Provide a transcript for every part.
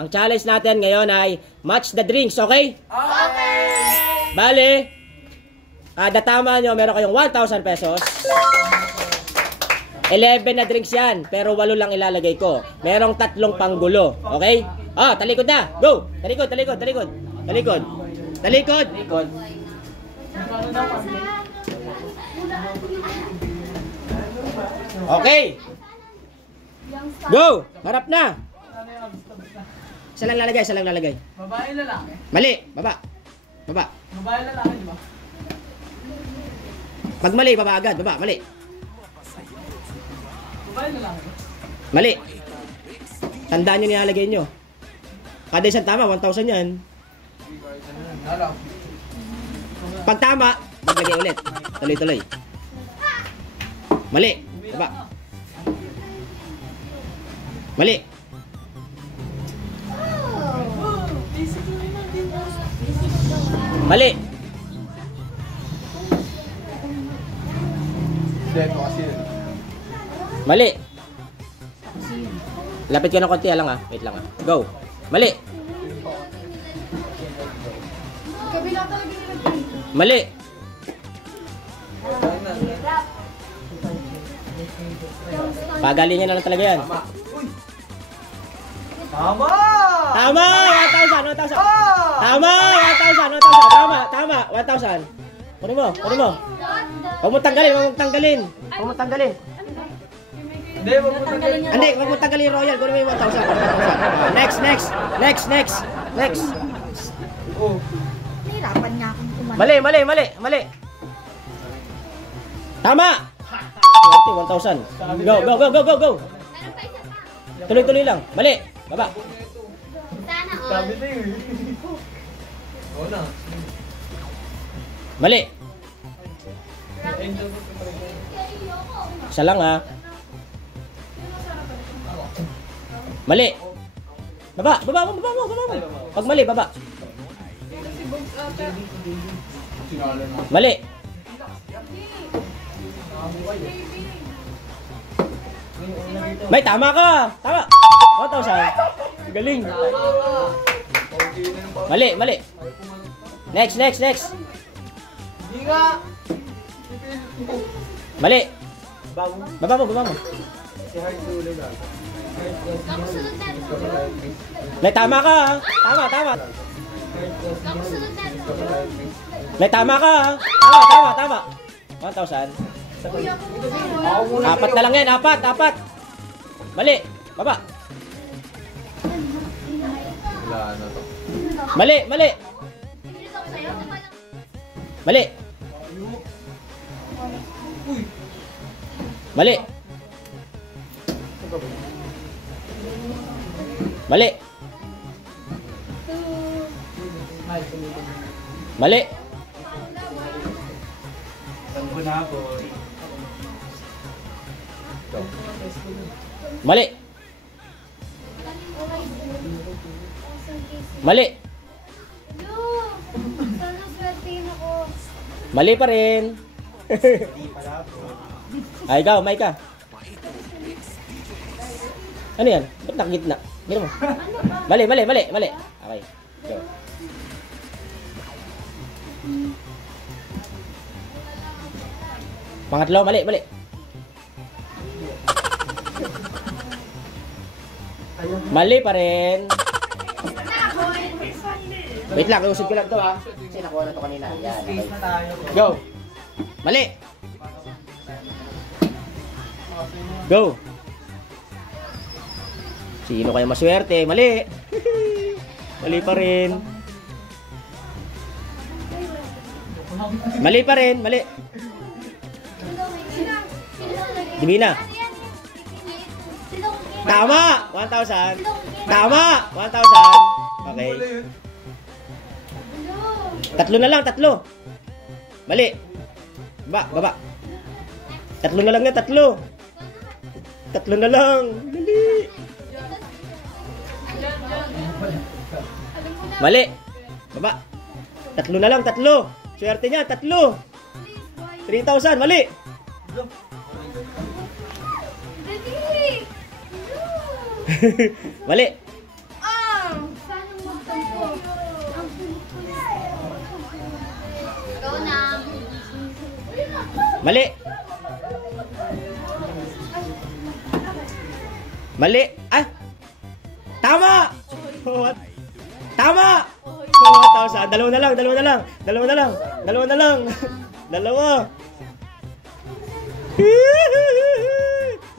Ang challenge natin ngayon ay match the drinks, okay? Okay! Bale, kada tama nyo, meron kayong 1,000 pesos. 11 na drinks yan, pero 8 lang ilalagay ko. Merong 3 panggulo, okay? Ah, talikod na. Go! Talikod, talikod, talikod. Talikod. Talikod. Talikod. Okay. Go! Harap na. Isa lang lalagay, isa lang lalagay. Babae lalaki? Mali, baba. Baba. Babae lalaki, di ba? Pag mali, baba agad. Baba, mali. Babae lalaki? Mali. Tandaan nyo nilalagay nyo. Kada isang tama, 1,000 yan. Pag tama, maglagay ulit. Tuloy-tuloy. Mali. Baba. Mali. Mali. Mali. Lapit ka ng konti lang ah. Wait lang ah. Go. Mali. Mali. Pagalingan na lang talaga yan. Tama! Tama! 1,000! 1,000! Tama! 1,000! 1,000! Tama! Tama! 1,000! Kunin mo! Kunin mo! Huwag mo tanggalin! Huwag mo tanggalin! Huwag mo tanggalin! Hindi, wag mo tanggalin. Hindi! Huwag mo tanggalin yung royal! Kunin mo yung 1,000! Next! Next! Next! Next! Next! Oh. Nahirapan niya akong kumain. Mali! Mali! Mali! Mali! Tama! 1,000! Go! Go! Go! Go! Go! Go! Tuloy-tuloy lang! Mali! Baba! Sana all. Sabi na yun. Oo na. Mali! Isa lang ha. Mali! Baba! Baba mo! Baba mo! Baba mo! Pag mali, baba! Mali! May tama ka! Tama! 1,000! Galing! Mali! Mali! Next! Next! Next! Hindi nga! Mali! Baba mo! Baba mo! Kamusunod na. May tama ka! Tama! Tama! Kamusunod na. May tama ka! Tama! Tama! Tama! 1,000. Apat na lang yan! Apat! Apat! Mali! Baba! Wala na to. Mali! Mali! Mali! Mali! Mali! Mali! Mali! Mali! Sana swertein ako. Mali pa rin! Ay, ikaw, may ka. Ano yan? Ba't nakagitna? Gino mo. Mali, mali, mali, mali. Okay. Go. Pangatlo, mali, mali. Mali pa rin. Wait lang, iusip ko lang to ha. Kasi nakuha na to kanina. Yan, okay. Go. Mali. Go. Sino kayo maswerte? Mali. Mali pa rin. Mali pa rin. Mali. Divina. Tama. 1,000. Tama. 1,000. Okay. Tatlo na lang. Tatlo. Mali. Baba. Baba. Tatlo na lang yan. Tatlo. Tatlo na lang. Mali. Mali. Baba. Tatlo na lang, tatlo. Swerte niya, tatlo. 3,000, mali. Mali. Mali. Mali. Ah! Tama! What? Tama! 1,000. Dalawa na lang. Dalawa.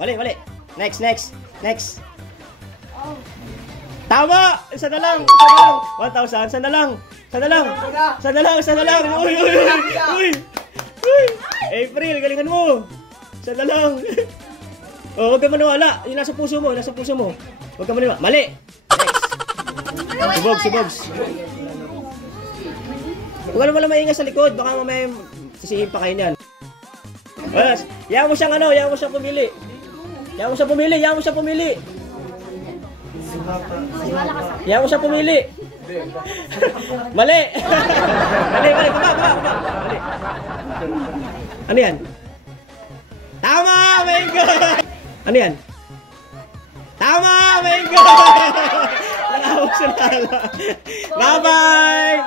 Mali. Next. Tama! Isa na lang. 1,000. Isa na lang. Uy! April, galingan mo. Isa na lang. Oh, huwag ka maniwala. Yung nasa puso mo. Huwag ka maniwala. Mali. Next. Si Bogs. Huwag ka naman maingay sa likod. Baka mamaya sisihin pa kayo niyan. Yaw mo siyang pumili. Mali. Baba. Mali. Ano yan? Tama! My God! Ano yan? Tama! My God! Nakahawak sa lala. Bye-bye!